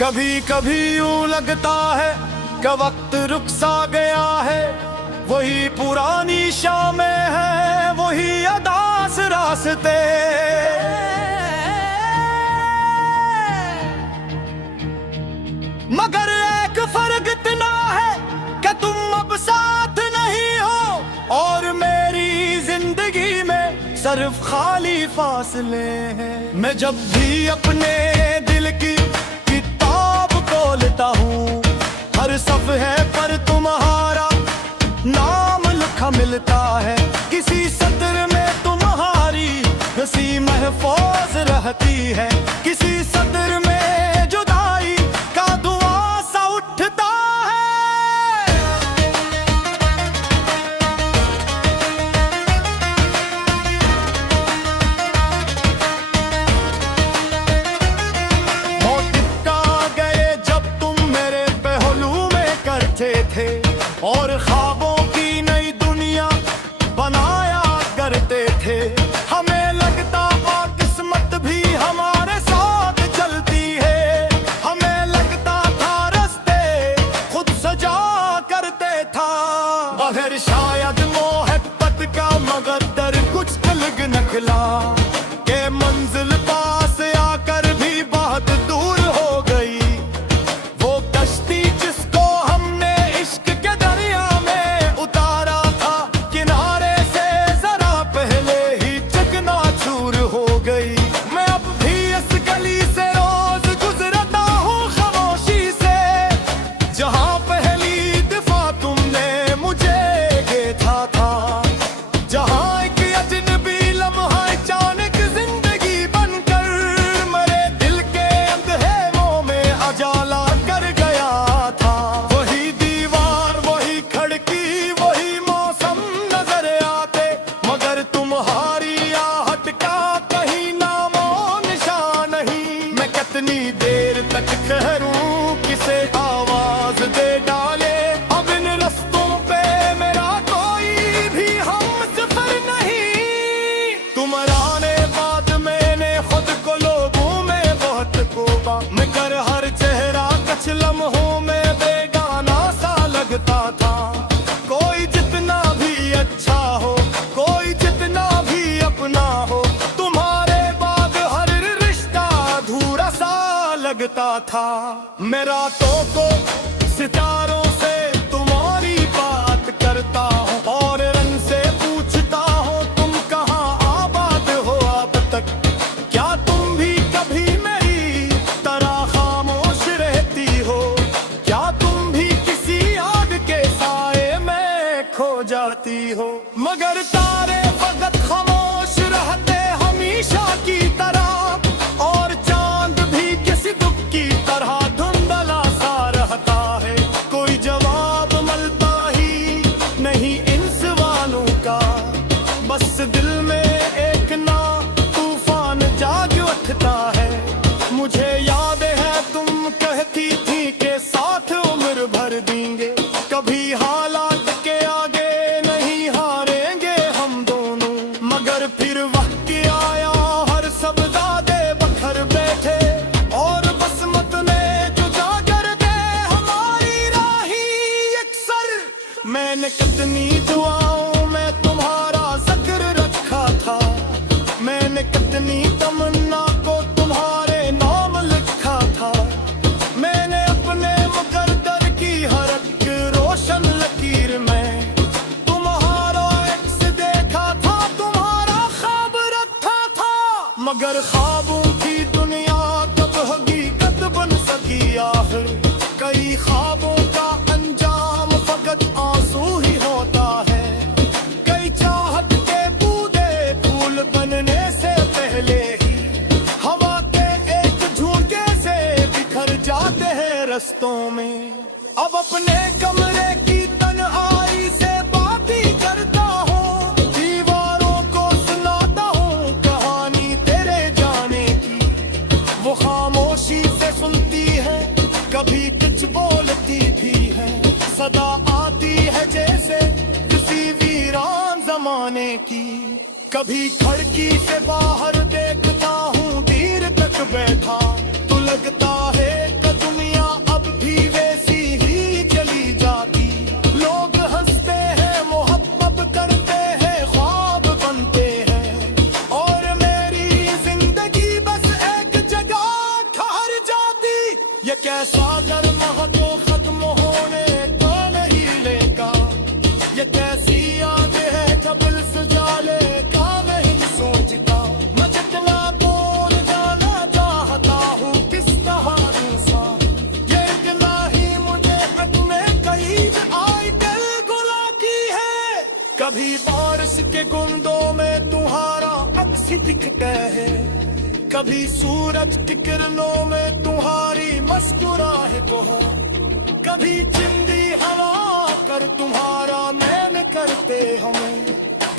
कभी कभी यूं लगता है कि वक्त रुक सा गया है, वही पुरानी शामें है, वही अदास रास्ते। मगर एक फर्क इतना है कि तुम अब साथ नहीं हो और मेरी जिंदगी में सिर्फ खाली फासले हैं। मैं जब भी अपने दिल की किताब खोलता हूँ, हर सफ़े पर तुम्हारा नाम लिखा मिलता है। किसी सत्र में तुम्हारी हंसी महफूज रहती है, किसी सत्र में जुदाई का धुआं सा उठता है। मौत टिपका गए जब तुम मेरे पहलू में करते थे और ख्वाबों की नई दुनिया बनाया करते थे। हमें लगता था किस्मत भी हमारे साथ चलती है, हमें लगता था रास्ते खुद सजा करते था। मगर शायद मोहब्बत का मकद्दर कुछ अलग निकला के मंजिल पास आकर भी बहुत दूर हो गई। वो कश्ती जिसको हमने इश्क के दरिया में उतारा था, किनारे से जरा पहले ही चकनाचूर हो गई। मैं अब भी इस गली से रोज गुजरता हूँ खामोशी से, जहाँ पहली दफा तुमने मुझे देखा था, जहाँ एक अजनबी लम्हा अचानक जिंदगी बनकर मेरे दिल के अंधेरों में उजाला कर गया था। वही दीवार, वही खिड़की, वही मौसम नजर आते, मगर तुम्हारी आहट का कहीं नामो निशान नहीं। मैं कितनी देर तक ठहरूं, किसे आवाज दे डाले, अब इन रस्तों पे मेरा कोई भी हम सफर नहीं। तुम आने बाद मैंने खुद को लोगों में बहुत खोबा, मगर हर चेहरा कुछ लम्हों में बेगाना सा लगता था। कोई जितना भी अच्छा हो, कोई जितना भी अपना हो, तुम्हारे बाद हर रिश्ता अधूरा सा लगता था। मैं रातों को सितारों से तुम्हारी बात करता हूँ और रंग से पूछता हूँ तुम कहाँ आबाद हो अब तक। क्या तुम भी कभी मेरी तरह खामोश रहती हो? क्या तुम भी किसी याद के साए में खो जाती हो? मगर तारे फकत खामोश रहते हमेशा की तरह, और चांद भी किसी दुख की तरह धुंधला सा रहता है। कोई जवाब मिलता ही नहीं इन सवालों का, बस दिल में एक ना तूफान जाग उठता है। मुझे याद है तुम कहती थी के साथ उम्र भर देंगे, कभी हालात के आगे नहीं हारेंगे हम दोनों। मगर फिर वक्त आया, हर सब दादे बखर बैठे और बसमत ने जुदा कर दे हमारी राही अक्सर। मैंने कितनी दुआओं में तुम्हारा जिक्र रखा था, मैंने कितनी तमन्ना को तुम्हारे नाम लिखा था। मैंने अपने मुकद्दर की हर एक रोशन लकीर में तुम्हारा अक्स देखा था, तुम्हारा ख्वाब रखा था। मगर ख्वाबों की दुनिया कब हकीकत बन सकी आखिर? कई ख्वाबों का अंजाम फकत आंसू ही होता है। कई चाहत के बूंदे फूल बनने से पहले ही हवा के एक झोंके से बिखर जाते हैं रस्तों में। अब अपने कमरे की तन्हाई से बात ही करता हूँ, दीवारों को सुनाता हूँ कहानी तेरे जाने की। वो खामोशी से सुनती है, कभी कुछ बोलती भी है, सदा आती है जैसे किसी वीरान जमाने की। कभी खिड़की से बाहर देखता हूँ देर तक बैठा, तो लगता है कि तुम कभी बारिश के बूंदों में तुम्हारा अक्स दिखता है, कभी सूरज की किरणों में तुम्हारी मुस्कुराहट हो, कभी चिंदी हवा कर तुम्हारा मैन करते हमें,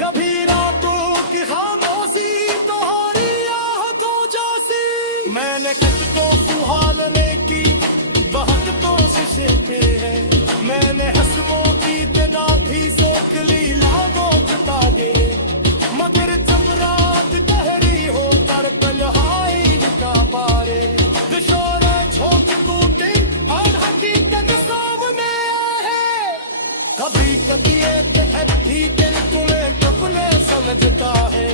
कभी रातों की खामोशी तुम्हारी आहटों जैसी। मैंने किसको सुहालने की बहुत कोशिशें की है, मैंने हंसों की तदा भी सोच ली लाखों बता दे, मगर जब रात गहरी हो कर पल हाई का पारे दिशोरे झोंक टूटे और हकीकत सामने है। कभी कभी एक भी दिल तुम्हें अपने समझता है,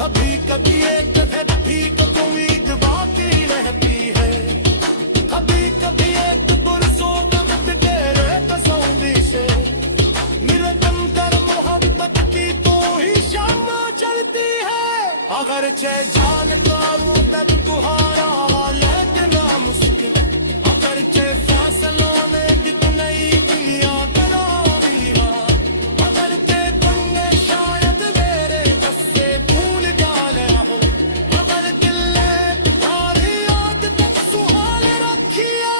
कभी कभी एक भी उम्मीद बाकी रहती है, कभी कभी एक पुरसों दर्द तेरे तसौंदी से निरंतर मोहब्बत की तो ही शामा चलती है। अगर चे जानता हूँ तब तुम्हारा लेकिन मुश्किल, अगर चे फैसलों में कितनी दुनिया तनावी है, अगर चे तुमने शायद मेरे बस से भूल डाला हो, अगर दिल ने तुम्हारी याद तक सुहाल रखी है।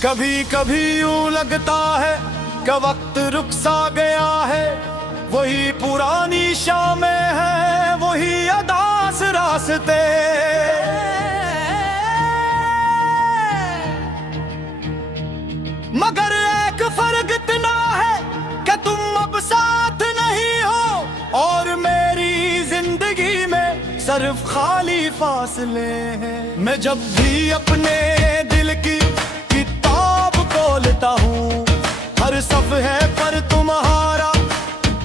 कभी कभी यूं लगता है कि वक्त रुक सा गया है, वही पुरानी शामें हैं, वही अदास रास्ते, मगर एक फर्क इतना है कि तुम अब साथ नहीं हो और मेरी जिंदगी में सिर्फ खाली फासले हैं। मैं जब भी अपने दिल की किताब खोलता हूँ, हर सफ़े पर तुम्हारा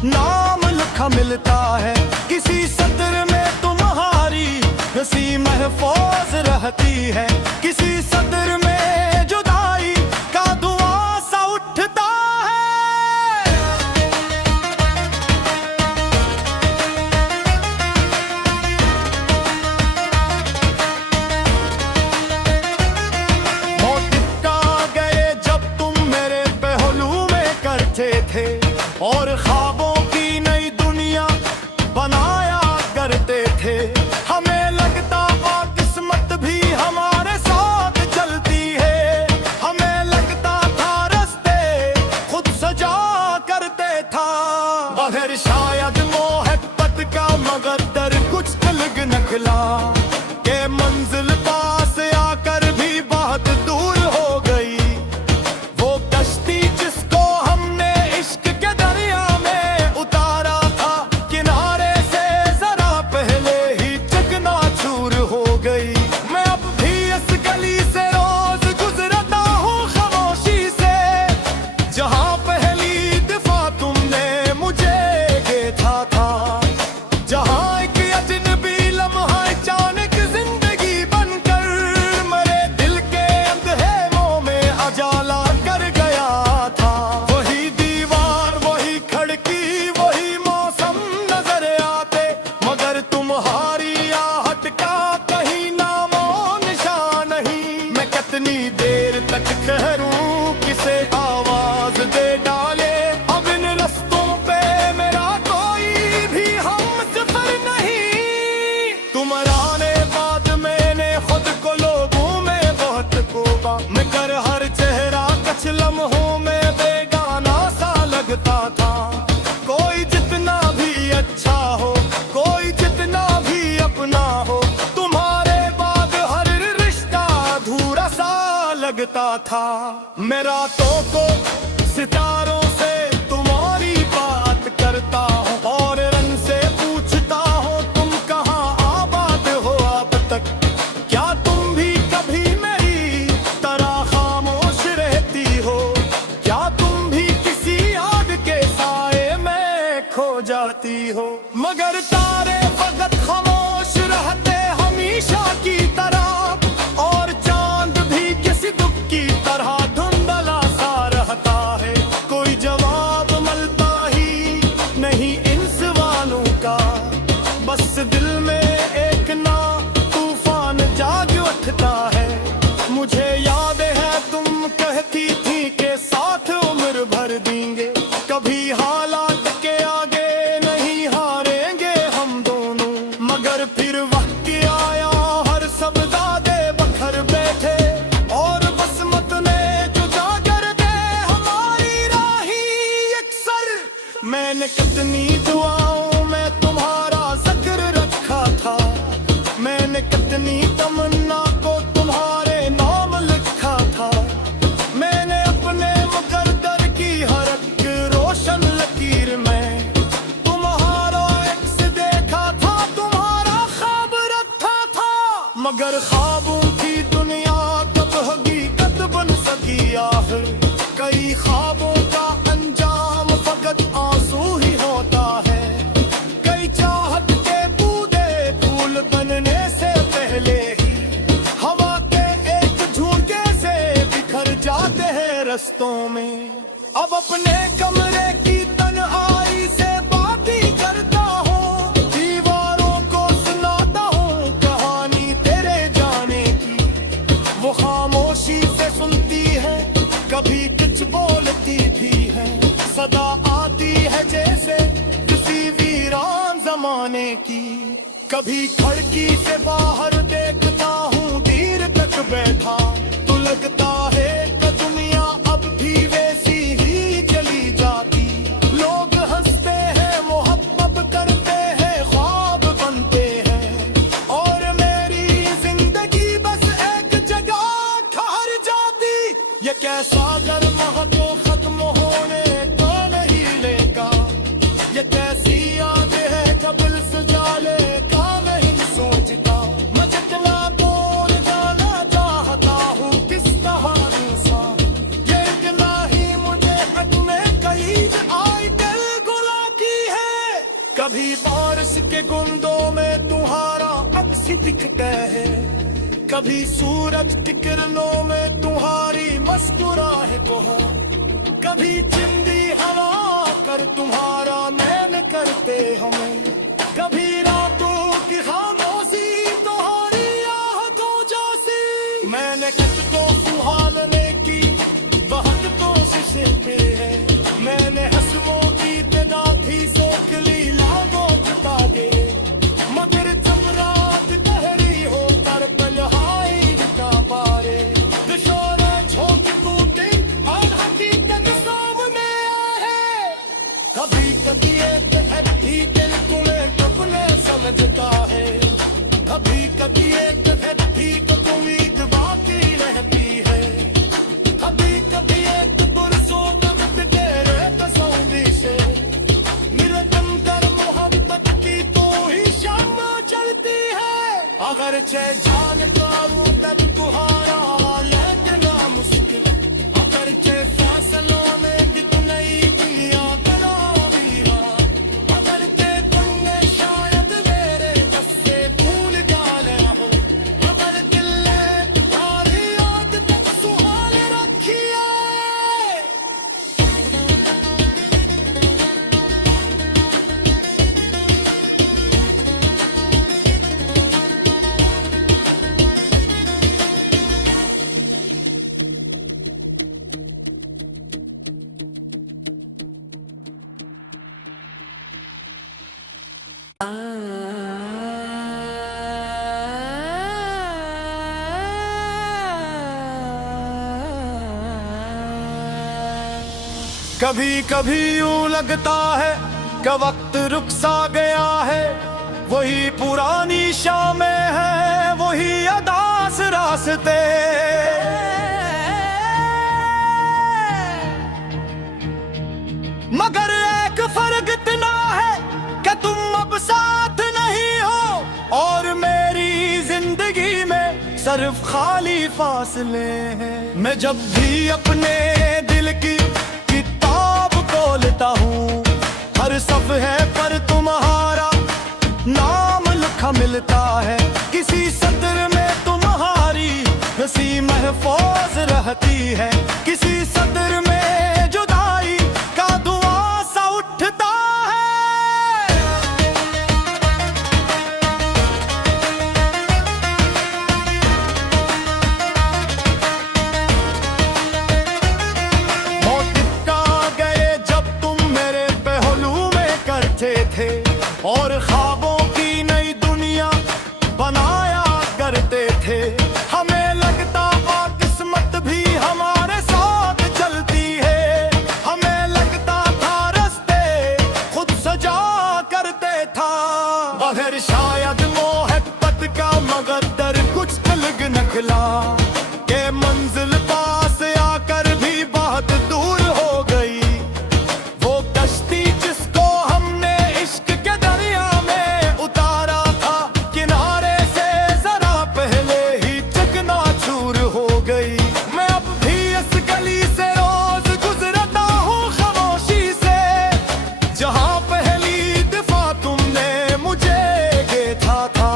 नाम लिखा मिलता है, किसी सत्र में तुम्हारी हंसी महफूज रहती है, किसी सत्र में जुदाई का धुआं सा उठता है। थे और ख्वाबों की नई दुनिया बनाया करते थे, हमें लगता था किस्मत भी हमारे साथ चलती है, हमें लगता था रास्ते खुद सजा करते था, मगर शायद मोहब्बत का मकद्दर कुछ अलग निकला के मंजिल पास आकर भी बहुत दूर हो गई। वो कश्ती जिसको हमने इश्क के दरिया में उतारा था, किनारे से जरा पहले ही चकनाचूर हो गई। मैं अब भी इस गली से रोज गुजरता हूँ खामोशी से, जहाँ पहली दफा तुमने मुझे देखा था, जहाँ एक अजनबी लम्हा अचानक जिंदगी बनकर मेरे दिल के अंधेरों में उजाला कर गया था। वही दीवार, वही खिड़की, वही मौसम नजर आते, मगर तुम्हारी आहट का कहीं नामो निशान नहीं। मैं कितनी देर तक ठहरूं, किसे आवाज दे डाले, अब इन रस्तों पे मेरा कोई भी हमसफर नहीं। तुम्हारा आने बाद मैंने खुद को लोगों में बहुत खोबा, मैं कर हर चेहरा कुछ लम्हों में बेगाना सा लगता था। कोई जितना भी अच्छा हो, कोई जितना भी अपना हो, तुम्हारे बाद हर रिश्ता अधूरा सा लगता था। मैं रातों को सितारों से तुम्हारी बात करता हूँ और रंग से पूछता हूँ तुम कहाँ आबाद हो अब तक। क्या तुम भी कभी मेरी तरह खामोश रहती हो? क्या तुम भी किसी आग के हो। मगर तारे फकत खामोश रहते हमेशा की तरह, और चांद भी किसी दुख की तरह धुंधला सा रहता है। कोई जवाब मिलता ही नहीं इन सवालों का, बस दिल में एक ना तूफान जाग उठता है। मुझे याद है तुम कहती थी के साथ उम्र भर देंगे, कभी हालात के आगे नहीं हारेंगे हम दोनों। मगर फिर वक्त आया, हर सब दादे बखर बैठे, और बसमत ने जुदा कर दे हमारी राही अक्सर। मैंने कितनी दुआओं में तुम्हारा जिक्र रखा था, मैंने कितनी तमन्ना को तुम्हारे नाम लिखा था। मैंने अपने मुकद्दर की हर एक रोशन लकीर में तुम्हारा एक्स देखा था, तुम्हारा ख्वाब रखा था। मगर ख्वाबों की दुनिया कब हकीकत बन सकी आखिर। कई ख्वाबों का अंजाम फकत आंसू ही होता है। कई चाहत के बूंदे फूल बनने से पहले ही हवा के एक झोंके से बिखर जाते हैं रस्तों में। अब अपने कमरे की तन्हाई से बातें करता हूँ, दीवारों को सुनाता हूँ कहानी तेरे जाने की। वो खामोशी से सुनती है, कभी कुछ बोलती भी है, सदा आती है जैसे किसी वीरान जमाने की। कभी खिड़की से बाहर देखता हूँ देर तक बैठा, तो लगता है कि दुनिया अब भी वैसी ही चली जाती। लोग हंसते हैं, मोहब्बत करते हैं, ख्वाब बनते हैं, और मेरी जिंदगी बस एक जगह ठहर जाती। ये कैसा गर्म तो खत्म होने का नहीं लेगा, ये कैसी याद है कबल सजाले का नहीं सोचता। मैं जितना दूर जाना चाहता हूँ किस तरह सा, ये इतना ही मुझे अपने करीब आई दिल गुला की है। कभी बारिश के गुंदों में तुम्हारा अक्स दिखता है, कभी सूरज की किरणों में तुम्हारी मुस्कुराहट हो। कभी चिंदी हवा कर तुम्हारा मैल करते हमें, कभी रातों की खामोशी तुम्हारी आहटों जैसी। मैंने किसको सुहालने की बहुत कोशिशें की है, मैंने हंसों की तादाद ही सोच ली लाखों बता दे। मगर जब रात गहरी हो कर पलहाई का पारे, दिशोरे झोंक टूटे और हकीकत सामने है। कभी कभी एक हट्टी दिल तुम्हें कपने समझता है, कभी कभी एक हट्टी को उम्मीद बाकी रहती है। कभी कभी एक पुरसोदम तेरे तस्वीर से मेरे अंदर मोहब्बत की तो ही शाम चलती है। अगर छह जानता हूँ तब तुम्हारा लेकिन मुश्किल, अगर छह फैसलों में कितनी दुनिया बना दिया। अगर के तुमने शायद मेरे बस से भूल जाना हो, अगर दिल ने तुम्हारी याद तक सुहाल रखी है। कभी कभी यूं लगता है कि वक्त रुक सा गया है, वही पुरानी शामें हैं, वही अदास रास्ते। मगर एक फर्क इतना है कि तुम अब साथ नहीं हो और मेरी जिंदगी में सिर्फ खाली फासले हैं। मैं जब भी अपने दिल की किताब खोलता हूँ, हर सफ़हे पर तुम्हारा मिलता है। किसी सत्र में तुम्हारी हंसी महफूज रहती है, किसी सत्र में जुदाई का धुआं सा उठता है। मौत टिपका गए जब तुम मेरे पहलू में करते थे, और ख्वाबों की नई दुनिया बनाया करते थे। हमें लगता था किस्मत भी हमारे साथ चलती है, हमें लगता था रास्ते खुद सजा करते था। बाहर शायद मोहब्बत का मगर कुछ अलग निकला, के मंजिल पास आकर भी बहुत दूर हो गई। वो कश्ती जिसको हमने इश्क के दरिया में उतारा था, किनारे से जरा पहले ही चकनाचूर हो गई। मैं अब भी इस गली से रोज गुजरता हूँ खामोशी से, जहाँ पहली दफा तुमने मुझे देखा था,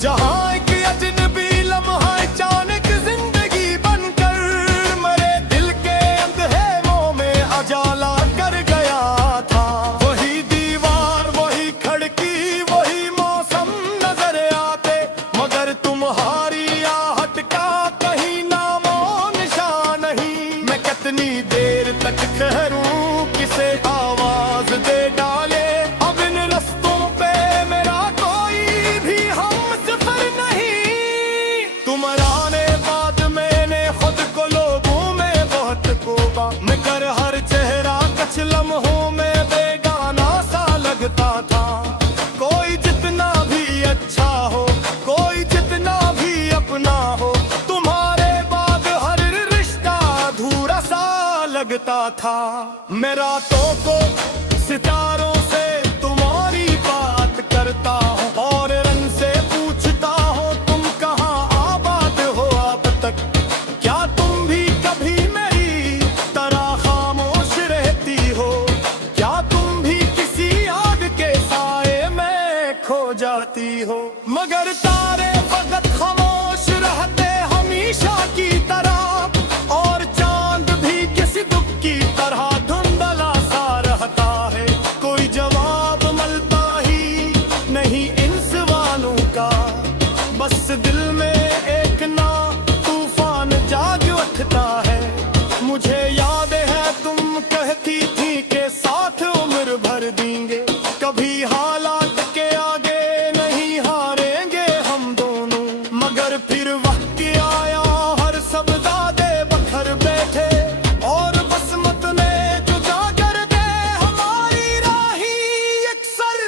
जहाँ एक अजनबी लम्हा अचानक जिंदगी बनकर मेरे दिल के अंधेरों में उजाला कर गया था। वही दीवार, वही खिड़की, वही मौसम नजर आते, मगर तुम्हारी आहट का कहीं नामो निशान नहीं। मैं कितनी देर तक ठहरूं, किसे आवाज दे डाले, अब इन रस्तों पे मेरा कोई भी हमसफर नहीं। तुम्हारे बाद मैंने खुद को लोगों में बहुत कोबा, मगर हर चेहरा कुछ लम्हों में बेगाना सा लगता था। कोई जितना भी अच्छा हो, कोई जितना भी अपना हो, तुम्हारे बाद हर रिश्ता अधूरा सा लगता था। मैं रातों को सितारों से तुम्हारी बात करता हूँ, और रंग से पूछता हूँ तुम कहाँ आबाद हो अब तक। क्या तुम भी कभी मेरी तरह खामोश रहती हो, क्या तुम भी किसी आग के साए में खो जाती हो। मगर तारे फकत खामोश रहते हमेशा की तरह, और चांद भी किसी दुख की तरह धुंधला सा रहता है। कोई जवाब मिलता ही नहीं इन सवालों का, बस दिल में एक ना तूफान जाग उठता है। मुझे याद है तुम कहती थी के साथ उम्र भर देंगे, कभी हालात के आगे नहीं हारेंगे हम दोनों। मगर फिर वक्त आया, हर सब दादे बखर बैठे, और बसमत ने जुदा कर दे हमारी राही अक्सर।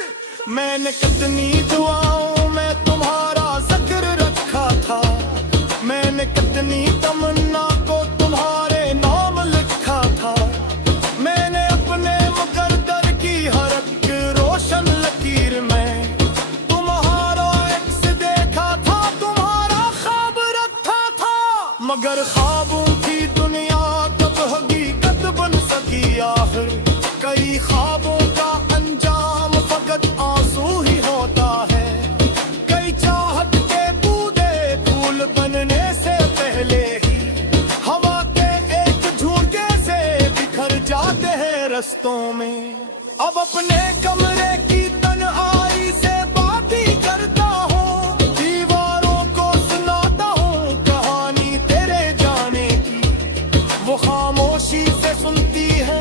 मैंने कितनी दुआओं में तुम्हारा जिक्र रखा था, मैंने कितनी तमन्ना को तुम्हारे नाम लिखा था। मैंने अपने मुकद्दर की हर एक रोशन लकीर में तुम्हारा अक्स देखा था, तुम्हारा ख्वाब रखा था। मगर ख्वाबों की दुनिया कब हकीकत बन सकी आखिर। कई ख्वाबों का अंजाम फकत आंसू ही होता है। कई चाहत के बूंदे फूल बनने से पहले ही हवा के एक झोंके से बिखर जाते हैं रस्तों में। अब अपने कमरे की तन्हाई से बात ही करता हूँ, दीवारों को सुनाता हूँ कहानी तेरे जाने की। वो खामोशी से सुनती है,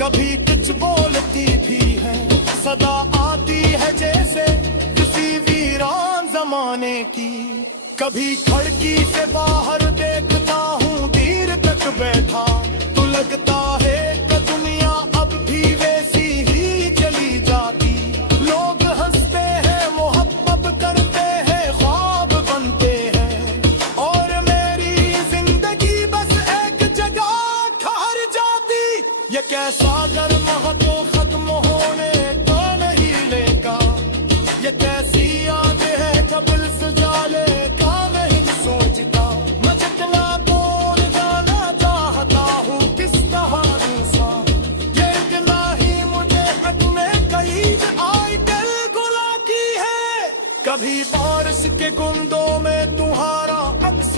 कभी कुछ बोलती भी है, सदा आती है जैसे किसी वीरान जमाने की। कभी खिड़की से बाहर देखता हूँ देर तक बैठा, तो लगता है कि दुनिया अब भी वैसी ही चली जाती। लोग हंसते हैं, मोहब्बत करते हैं, ख्वाब बनते हैं, और मेरी जिंदगी बस एक जगह ठहर जाती। ये कैसा गर्म तो खत्म होने का नहीं लेगा, ये कैसी याद है कबल सजाले का नहीं सोचता। मैं जितना बोल जाना चाहता हूँ किस कहानी सा, ये इतना ही मुझे अपने कईद आई दिल गुला की है। कभी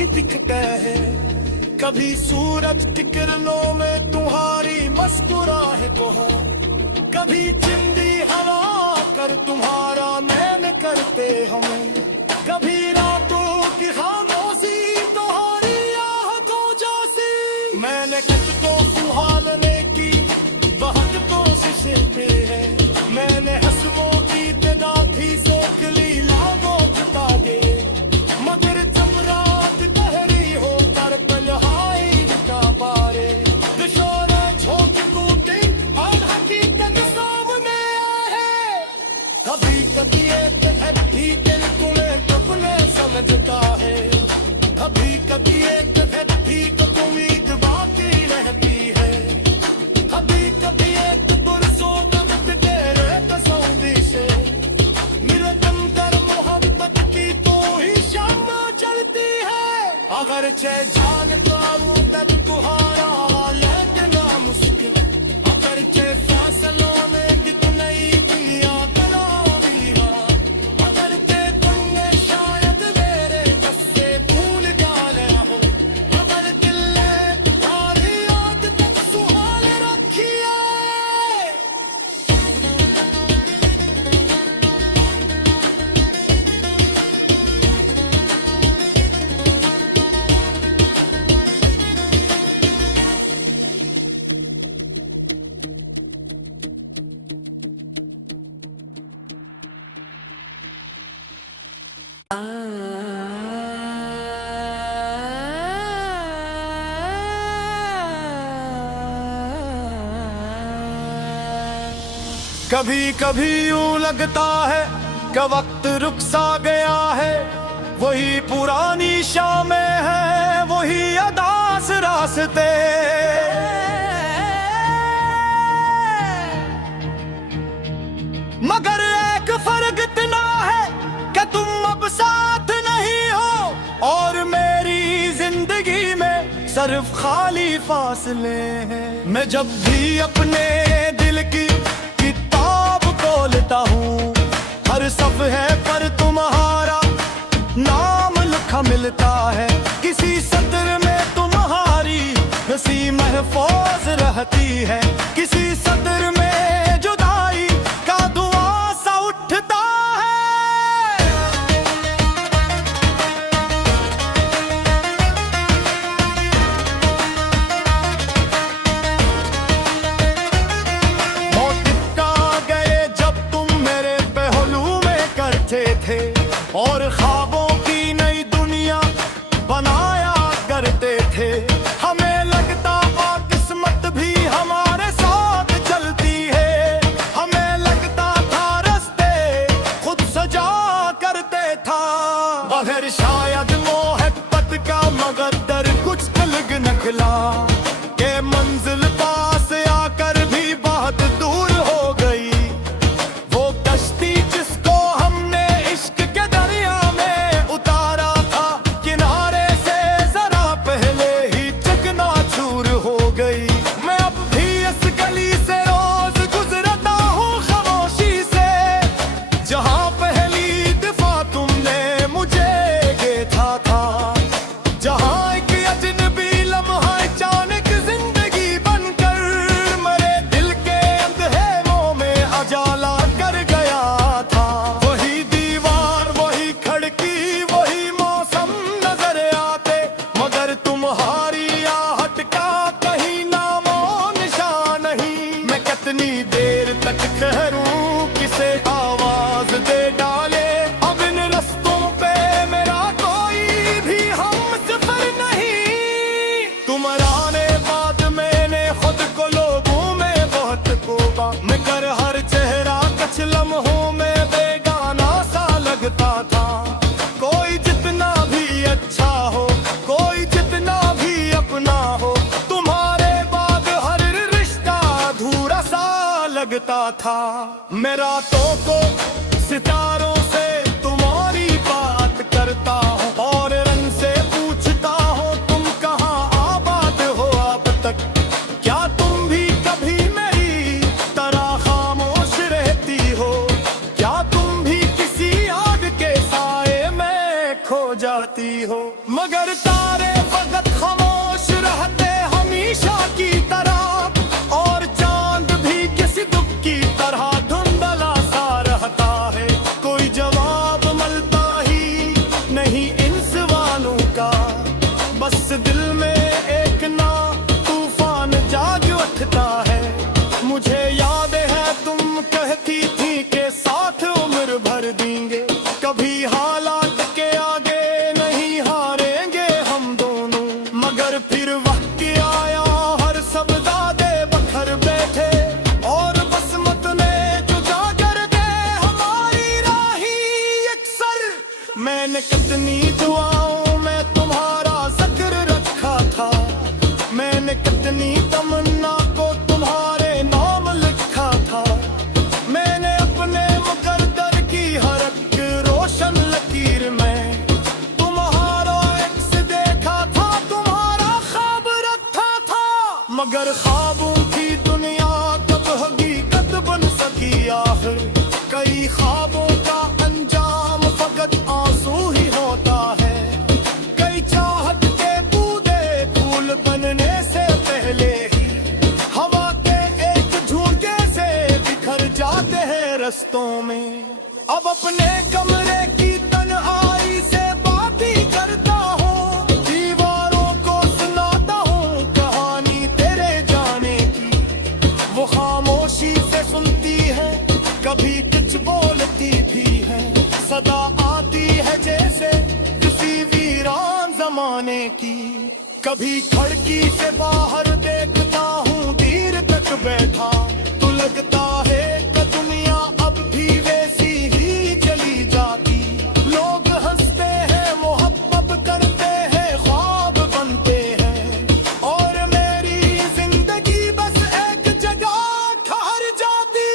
ही दिखते हैं। कभी सूरज की किरणों में तुम्हारी मुस्कुराहट को है, कभी चिंदी हवा कर तुम्हारा मैंने करते हमें, कभी रातों की खामोशी तुम्हारी आहटों जैसी। मैंने किसको सुहालने की बहुत कोशिशें की है, मैंने हंसुओं की तदाफी सोख ली लाखों तागे, मगर जब रात गहरी हो कर तन्हाई का पारे दिशोरे झोंक कूदे और हकीकत सामने है। कभी कभी एक भी दिल तुम्हें अपने समझता है, कभी कभी एक भी उम्मीद बाकी रहती है, कभी कभी एक पुरसों दर्द तेरे तसौदी से मेरे अंदर मोहब्बत की तो ही शामा चलती है। अगर छे जान पाऊं तब तुम्हारा लेकिन मुश्किल, अगर छे फैसलों में कितनी दुनिया बनावी है, अगर ते तुमने शायद मेरे कस्से भूल जाने हो, अगर दिल ने तुम्हारी याद तक सुहाल रखी है। कभी कभी यूं लगता है कि वक्त रुक सा गया है, वही पुरानी शामें हैं, वही अदास रास्ते, मगर एक फर्क इतना है कि तुम अब साथ नहीं हो और मेरी जिंदगी में सिर्फ खाली फासले हैं। मैं जब भी अपने दिल की किताब खोलता हूँ, हर सफ़े पर तुम्हारा नाम लिखा मिलता है, किसी सत्र में तुम्हारी हंसी महफूज रहती है, किसी सत्र में जुदाई का धुआं सा उठता है। मौत टिपका गए जब तुम मेरे पहलू में करते थे और ख्वाबों की नई दुनिया बनाया करते थे। हमें लगता था किस्मत भी हमारे साथ चलती है, हमें लगता था रास्ते खुद सजा करते था, मगर शायद मोहब्बत का मकद्दर कुछ अलग निकला के मंजिल पास आकर भी बहुत दूर हो गई। वो कश्ती जिसको हमने इश्क के दरिया में उतारा था, किनारे से जरा पहले ही चकनाचूर हो गई। मैं अब भी इस गली से रोज गुजरता हूँ खामोशी से, जहाँ पहली दफा तुमने मुझे देखा था, जहाँ एक अजनबी लम्हा अचानक जिंदगी बनकर मेरे दिल के अंधेरों में उजाला कर गया था। वही दीवार, वही खिड़की, वही मौसम नजर आते, मगर तुम्हारी आहट का कहीं नामो निशान नहीं। मैं कितनी देर तक ठहरूं, किसे आवाज दे डाले, अब इन रस्तों पे मेरा कोई भी हम सफर नहीं। तुम आने बाद मैंने खुद को लोगों में बहुत खोबा, मगर हर चेहरा कुछ लम्हों में बेगाना सा लगता था। कोई जितना भी अच्छा हो, कोई जितना भी अपना हो, तुम्हारे बाद हर रिश्ता अधूरा सा लगता था। मैं रातों को सितारों से तुम्हारी बात करता हूँ और रंग से पूछता हूँ तुम कहाँ आबाद हो अब तक। क्या तुम भी कभी मेरी तरह खामोश रहती हो, क्या तुम भी किसी आग के साए में खो जाती हो, मगर मगर तारे फकत खामोश रहते हमेशा की तरह, और चांद भी किसी दुख की तरह धुंधला सा रहता है। कोई जवाब मिलता ही नहीं इन सवालों का, बस दिल में एक ना तूफान जाग उठता है। मुझे याद है तुम कहती थी के साथ उम्र भर देंगे, कभी हालात के आगे नहीं हारेंगे हम दोनों। मगर फिर वक्त आया हर सब दादे बखर बैठे, और बसमत ने जुदा कर दे हमारी राही अक्सर। मैंने कितनी दुआओं में तुम्हारा जिक्र रखा था, मैंने कितनी तमन्ना को तुम्हारे नाम लिखा था। मैंने अपने मुकद्दर की हर एक रोशन लकीर में तुम्हारा अक्स देखा था, तुम्हारा ख्वाब रखा था। मगर ख्वाबों की दुनिया कब हकीकत बन सकी आखिर। कई ख्वाबों का अंजाम फकत आंसू ही होता है। कई चाहत के बूंदे फूल बनने से पहले ही हवा के एक झोंके से बिखर जाते हैं रस्तों में। अब अपने कमरे की तन्हाई से बात ही करता हूँ, दीवारों को सुनाता हूँ कहानी तेरे जाने की। वो खामोशी से सुनती है, कभी कुछ बोलती भी है, सदा आती है जैसे किसी वीरान जमाने की। कभी खिड़की से बाहर देखता हूँ देर तक बैठा, तो लगता है कि दुनिया अब भी वैसी ही चली जाती। लोग हंसते हैं, मोहब्बत करते हैं, ख्वाब बनते हैं, और मेरी जिंदगी बस एक जगह ठहर जाती।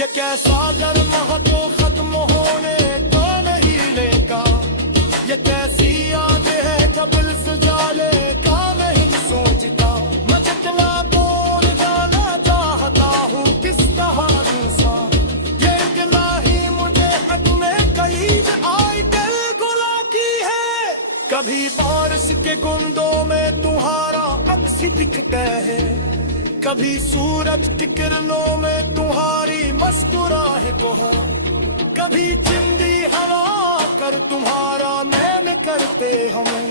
ये कैसा गर्म तो खत्म होने का नहीं लेगा, ये कैसी याद है जब दिल सजाले का नहीं सोचता। मैं जितना बोल जाना चाहता हूँ किस तरह दूंसा, ये इतना ही मुझे अपने करीब आई दिल गुलाती है। कभी बारिश के गुंदों में तुम्हारा अक्स दिखता है, कभी सूरज की किरणों में तुम्हारी मुस्कुराहट हो, कभी चिंदी हवा कर तुम्हारा मैंने करते हमें,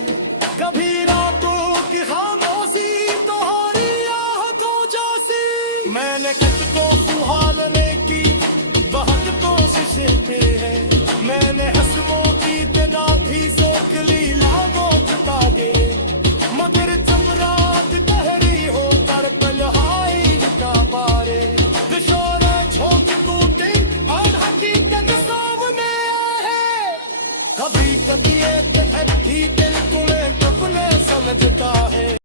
कभी रातों की खामोशी तुम्हारी आहटों जैसी। मैंने किसको सुहालने की बहुत कोशिशें की है, मैंने हंसों की तदा भी सोच ली लाखों तागे। मगर जब रात गहरी हो तर पल हाई लुटा पारे, दिशोरे झोंक टूटे और हकीकत सामने आए। कभी